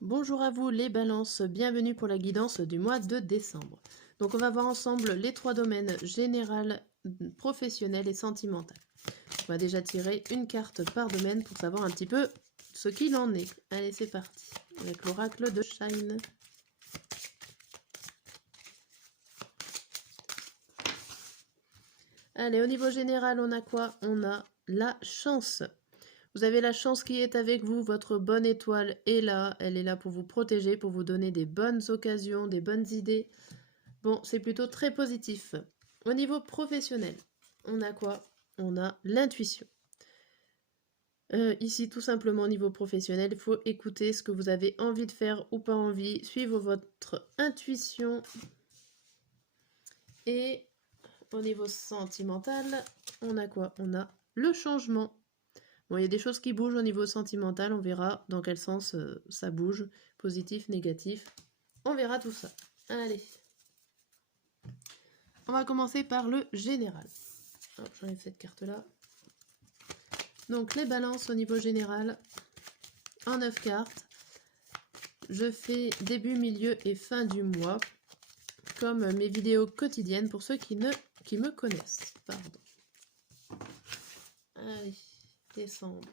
Bonjour à vous les balances, bienvenue pour la guidance du mois de décembre. Donc on va voir ensemble les trois domaines général, professionnel et sentimental. On va déjà tirer une carte par domaine pour savoir un petit peu ce qu'il en est. Allez, c'est parti avec l'oracle de Shine. Allez, au niveau général, on a quoi? On a la chance. Vous avez la chance qui est avec vous, votre bonne étoile est là, elle est là pour vous protéger, pour vous donner des bonnes occasions, des bonnes idées. Bon, c'est plutôt très positif. Au niveau professionnel, on a quoi? On a l'intuition. Ici, tout simplement, au niveau professionnel, il faut écouter ce que vous avez envie de faire ou pas envie, suivre votre intuition. Et au niveau sentimental, on a quoi? On a le changement. Bon, il y a des choses qui bougent au niveau sentimental, on verra dans quel sens ça bouge, positif, négatif. On verra tout ça. Allez. On va commencer par le général. J'enlève cette carte-là. Donc les balances au niveau général, en 9 cartes. Je fais début, milieu et fin du mois, comme mes vidéos quotidiennes pour ceux qui me connaissent. Pardon. Allez, décembre.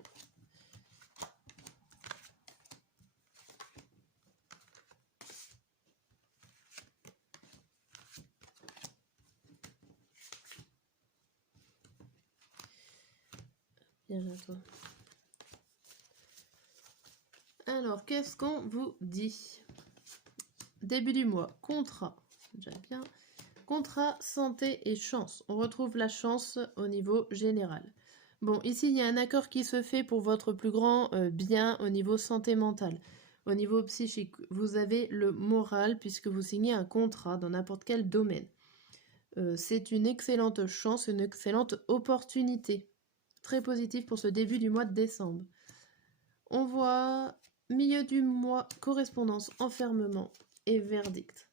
Viens là, toi. Alors, qu'est-ce qu'on vous dit? Début du mois, contrat. Déjà bien. Contrat, santé et chance. On retrouve la chance au niveau général. Bon, ici, il y a un accord qui se fait pour votre plus grand bien au niveau santé mentale. Au niveau psychique, vous avez le moral puisque vous signez un contrat dans n'importe quel domaine. C'est une excellente chance, une excellente opportunité. Très positif pour ce début du mois de décembre. On voit milieu du mois, correspondance, enfermement et verdict.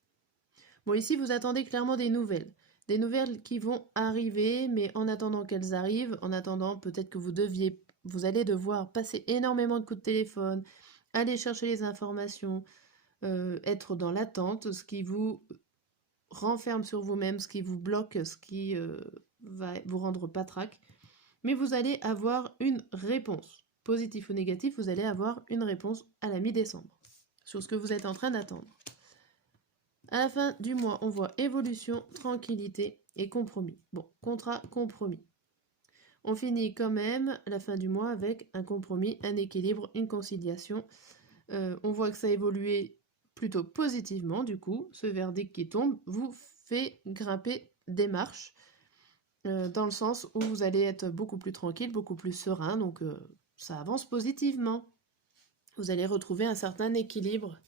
Bon, ici, vous attendez clairement des nouvelles. Des nouvelles qui vont arriver, mais en attendant qu'elles arrivent, en attendant peut-être que vous allez devoir passer énormément de coups de téléphone, aller chercher les informations, être dans l'attente, ce qui vous renferme sur vous-même, ce qui vous bloque, ce qui va vous rendre patraque. Mais vous allez avoir une réponse. Positif ou négatif, vous allez avoir une réponse à la mi-décembre sur ce que vous êtes en train d'attendre. À la fin du mois, on voit évolution, tranquillité et compromis. Bon, contrat, compromis. On finit quand même la fin du mois avec un compromis, un équilibre, une conciliation. On voit que ça a évolué plutôt positivement, du coup. Ce verdict qui tombe vous fait grimper des marches, dans le sens où vous allez être beaucoup plus tranquille, beaucoup plus serein, donc ça avance positivement. Vous allez retrouver un certain équilibre,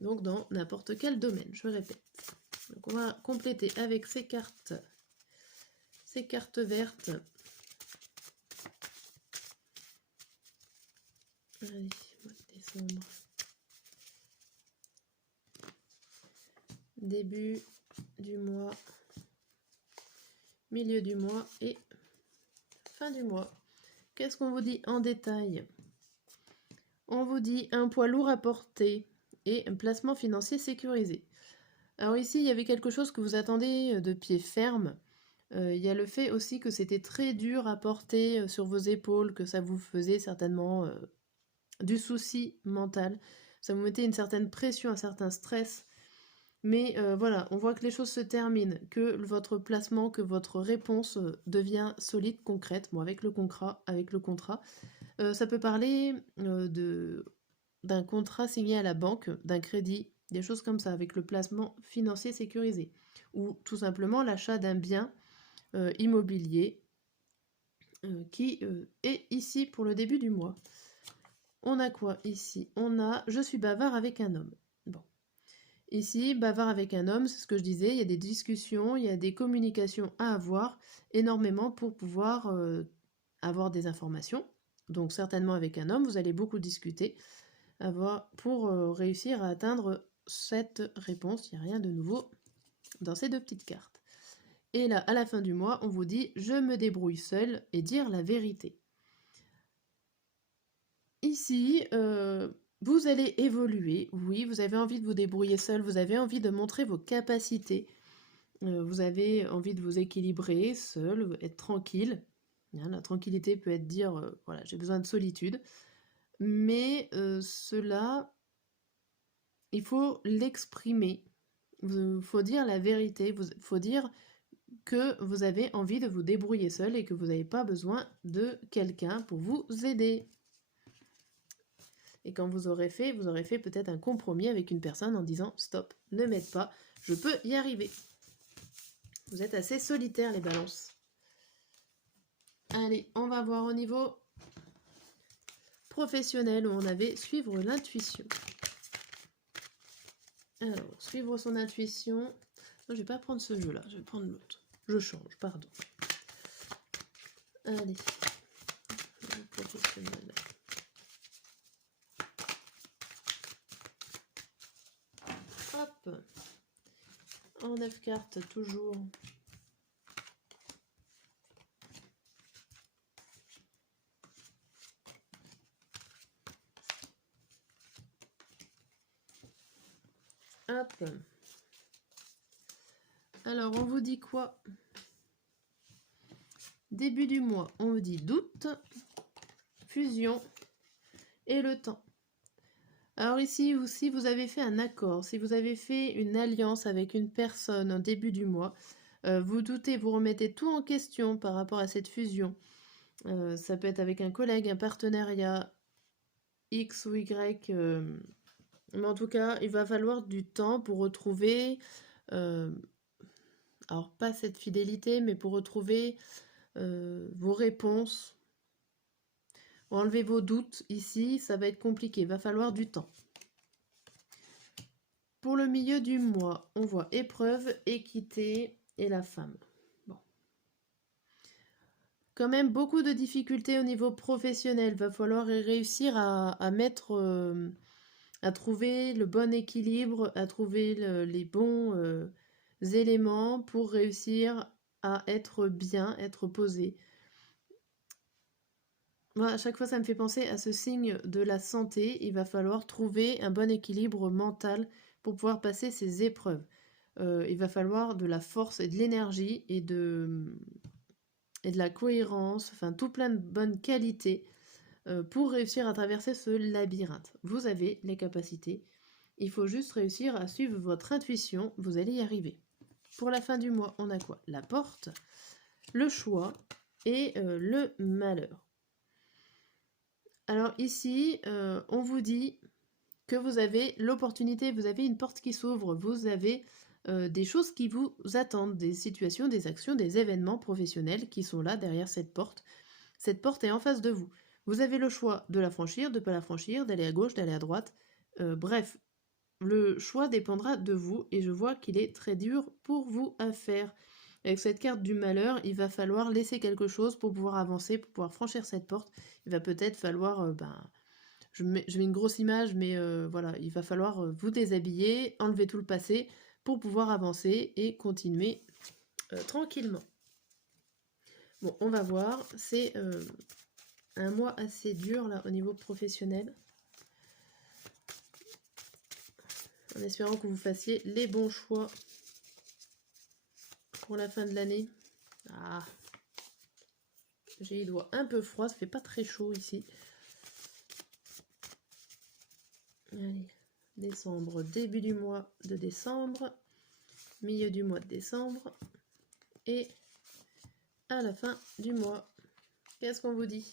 donc dans n'importe quel domaine, je répète. Donc on va compléter avec ces cartes vertes. Allez, mois de décembre. Début du mois, milieu du mois et fin du mois. Qu'est-ce qu'on vous dit en détail? On vous dit un poids lourd à porter et un placement financier sécurisé. Alors ici, il y avait quelque chose que vous attendez de pied ferme. Il y a le fait aussi que c'était très dur à porter sur vos épaules, que ça vous faisait certainement du souci mental. Ça vous mettait une certaine pression, un certain stress. Mais voilà, on voit que les choses se terminent, que votre placement, que votre réponse devient solide, concrète. Bon, avec le contrat, ça peut parler d'un contrat signé à la banque, d'un crédit, des choses comme ça, avec le placement financier sécurisé. Ou tout simplement l'achat d'un bien immobilier qui est ici pour le début du mois. On a quoi ici? On a « Je suis bavard avec un homme ». Bon. Ici, bavard avec un homme, c'est ce que je disais, il y a des discussions, il y a des communications à avoir énormément pour pouvoir avoir des informations. Donc certainement avec un homme, vous allez beaucoup discuter pour réussir à atteindre cette réponse. Il n'y a rien de nouveau dans ces deux petites cartes. Et là, à la fin du mois, on vous dit « Je me débrouille seul et dire la vérité ». Ici, Vous allez évoluer, oui, vous avez envie de vous débrouiller seul, vous avez envie de montrer vos capacités, vous avez envie de vous équilibrer seul, être tranquille. Hein, la tranquillité peut être dire, voilà, j'ai besoin de solitude. Mais cela, il faut l'exprimer. Il faut dire la vérité, il faut dire que vous avez envie de vous débrouiller seul et que vous n'avez pas besoin de quelqu'un pour vous aider. Et quand vous aurez fait peut-être un compromis avec une personne en disant « Stop, ne m'aide pas, je peux y arriver ». Vous êtes assez solitaires les balances. Allez, on va voir au niveau professionnel où on avait suivre l'intuition. Alors, suivre son intuition. Non, je vais pas prendre ce jeu-là, je vais prendre l'autre. Je change, pardon. Allez, professionnel. Hop. En 9 cartes, toujours. Hop. Alors, on vous dit quoi? Début du mois, on vous dit doute, fusion et le temps. Alors ici, si vous avez fait un accord, si vous avez fait une alliance avec une personne en début du mois, vous doutez, vous remettez tout en question par rapport à cette fusion. Ça peut être avec un collègue, un partenariat X ou Y. Mais en tout cas, il va falloir du temps pour retrouver, alors pas cette fidélité, mais pour retrouver vos réponses. Enlevez vos doutes ici, ça va être compliqué, il va falloir du temps. Pour le milieu du mois, on voit épreuve, équité et la femme. Bon. Quand même beaucoup de difficultés au niveau professionnel, va falloir réussir à mettre... à trouver le bon équilibre, à trouver les bons éléments pour réussir à être bien, être posé. Moi, à chaque fois, ça me fait penser à ce signe de la santé. Il va falloir trouver un bon équilibre mental pour pouvoir passer ces épreuves. Il va falloir de la force et de l'énergie et de la cohérence, enfin tout plein de bonnes qualités pour réussir à traverser ce labyrinthe. Vous avez les capacités. Il faut juste réussir à suivre votre intuition, vous allez y arriver. Pour la fin du mois, on a quoi? La porte, le choix et le malheur. Alors ici, on vous dit que vous avez l'opportunité, vous avez une porte qui s'ouvre, vous avez des choses qui vous attendent, des situations, des actions, des événements professionnels qui sont là derrière cette porte. Cette porte est en face de vous. Vous avez le choix de la franchir, de ne pas la franchir, d'aller à gauche, d'aller à droite. Bref, le choix dépendra de vous et je vois qu'il est très dur pour vous à faire. Avec cette carte du malheur, il va falloir laisser quelque chose pour pouvoir avancer, pour pouvoir franchir cette porte. Il va peut-être falloir, je mets une grosse image, mais voilà, il va falloir vous déshabiller, enlever tout le passé pour pouvoir avancer et continuer tranquillement. Bon, on va voir, c'est un mois assez dur là au niveau professionnel. En espérant que vous fassiez les bons choix pour la fin de l'année. Ah, j'ai les doigts un peu froids, ça fait pas très chaud ici. Allez, décembre, début du mois de décembre, milieu du mois de décembre et à la fin du mois. Qu'est-ce qu'on vous dit?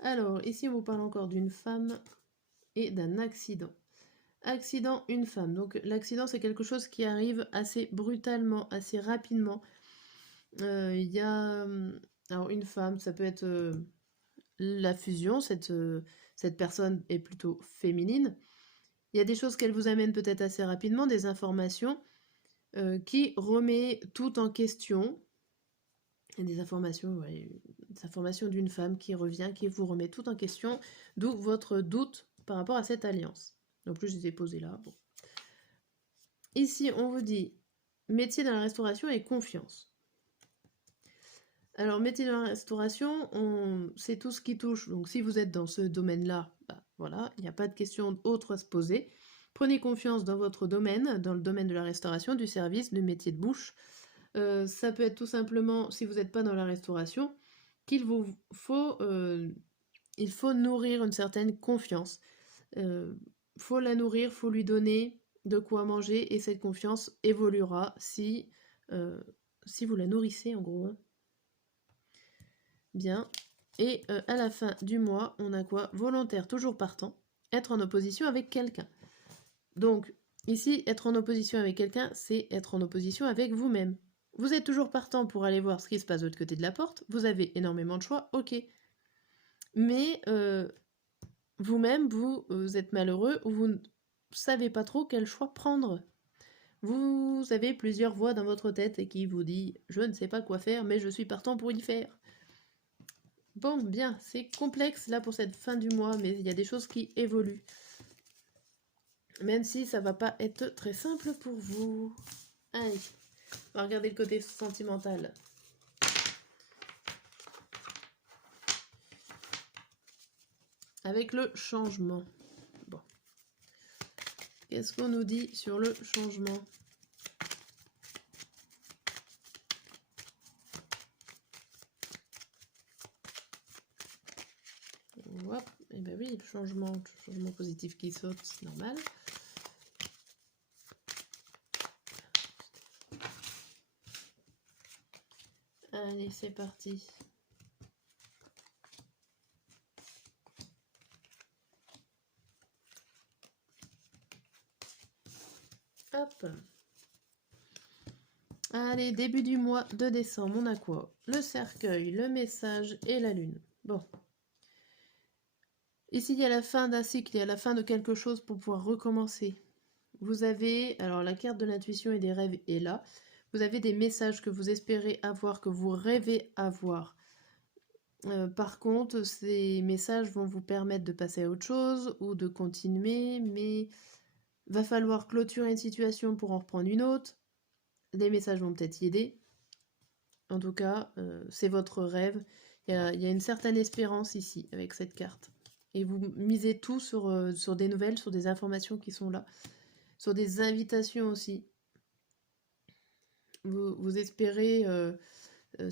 Alors, ici on vous parle encore d'une femme et d'un accident. Accident, une femme. Donc l'accident, c'est quelque chose qui arrive assez brutalement, assez rapidement. Il y a alors une femme, ça peut être la fusion, cette personne est plutôt féminine. Il y a des choses qu'elle vous amène peut-être assez rapidement, des informations qui remet tout en question. Il y a des informations d'une femme qui revient, qui vous remet tout en question, d'où votre doute par rapport à cette alliance. En plus, je les ai posés là. Bon. Ici, on vous dit métier dans la restauration et confiance. Alors, métier dans la restauration, c'est tout ce qui touche. Donc, si vous êtes dans ce domaine-là, Voilà, il n'y a pas de question autre à se poser. Prenez confiance dans votre domaine, dans le domaine de la restauration, du service, du métier de bouche. Ça peut être tout simplement, si vous n'êtes pas dans la restauration, qu'il vous faut, il faut nourrir une certaine confiance. Faut la nourrir, faut lui donner de quoi manger, et cette confiance évoluera si vous la nourrissez, en gros. Hein. Bien. Et à la fin du mois, on a quoi? Volontaire, toujours partant. Être en opposition avec quelqu'un. Donc, ici, être en opposition avec quelqu'un, c'est être en opposition avec vous-même. Vous êtes toujours partant pour aller voir ce qui se passe de l'autre côté de la porte. Vous avez énormément de choix, ok. Mais vous-même, vous êtes malheureux ou vous ne savez pas trop quel choix prendre. Vous avez plusieurs voix dans votre tête qui vous dit « Je ne sais pas quoi faire, mais je suis partant pour y faire ». Bon, bien, c'est complexe là pour cette fin du mois, mais il y a des choses qui évoluent. Même si ça va pas être très simple pour vous. Allez, on va regarder le côté sentimental. Avec le changement. Bon. Qu'est-ce qu'on nous dit sur le changement? Hop, et ben oui, changement positif qui saute, c'est normal. Allez, c'est parti. Hop. Allez, début du mois de décembre, on a quoi? Le cercueil, le message et la lune. Bon. Ici, il y a la fin d'un cycle, il y a la fin de quelque chose pour pouvoir recommencer. Vous avez, alors la carte de l'intuition et des rêves est là. Vous avez des messages que vous espérez avoir, que vous rêvez avoir. Par contre, ces messages vont vous permettre de passer à autre chose ou de continuer, mais va falloir clôturer une situation pour en reprendre une autre. Les messages vont peut-être y aider. En tout cas, c'est votre rêve. Il y a une certaine espérance ici avec cette carte. Et vous misez tout sur des nouvelles, sur des informations qui sont là, sur des invitations aussi. Vous espérez... il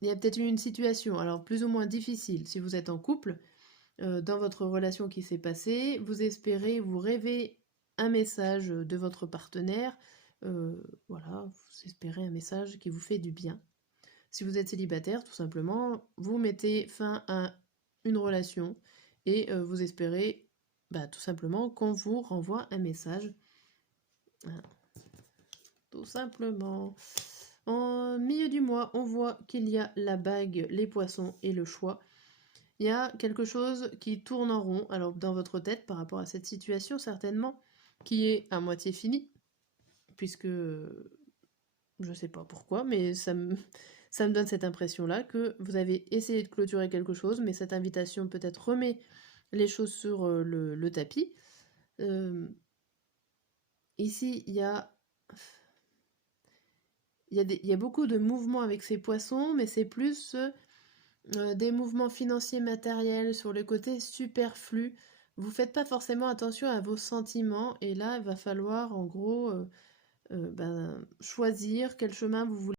y a peut-être eu une situation, alors plus ou moins difficile, si vous êtes en couple, dans votre relation qui s'est passée, vous espérez, vous rêvez un message de votre partenaire, voilà, vous espérez un message qui vous fait du bien. Si vous êtes célibataire, tout simplement, vous mettez fin à une relation et vous espérez tout simplement qu'on vous renvoie un message. Voilà. Tout simplement. En milieu du mois, on voit qu'il y a la bague, les poissons et le choix. Il y a quelque chose qui tourne en rond, alors dans votre tête par rapport à cette situation certainement, qui est à moitié finie, puisque je sais pas pourquoi, mais ça me donne cette impression-là que vous avez essayé de clôturer quelque chose, mais cette invitation peut-être remet les choses sur le tapis. Ici, il y a beaucoup de mouvements avec ces poissons, mais c'est plus des mouvements financiers matériels sur le côté superflu. Vous faites pas forcément attention à vos sentiments, et là, il va falloir en gros choisir quel chemin vous voulez.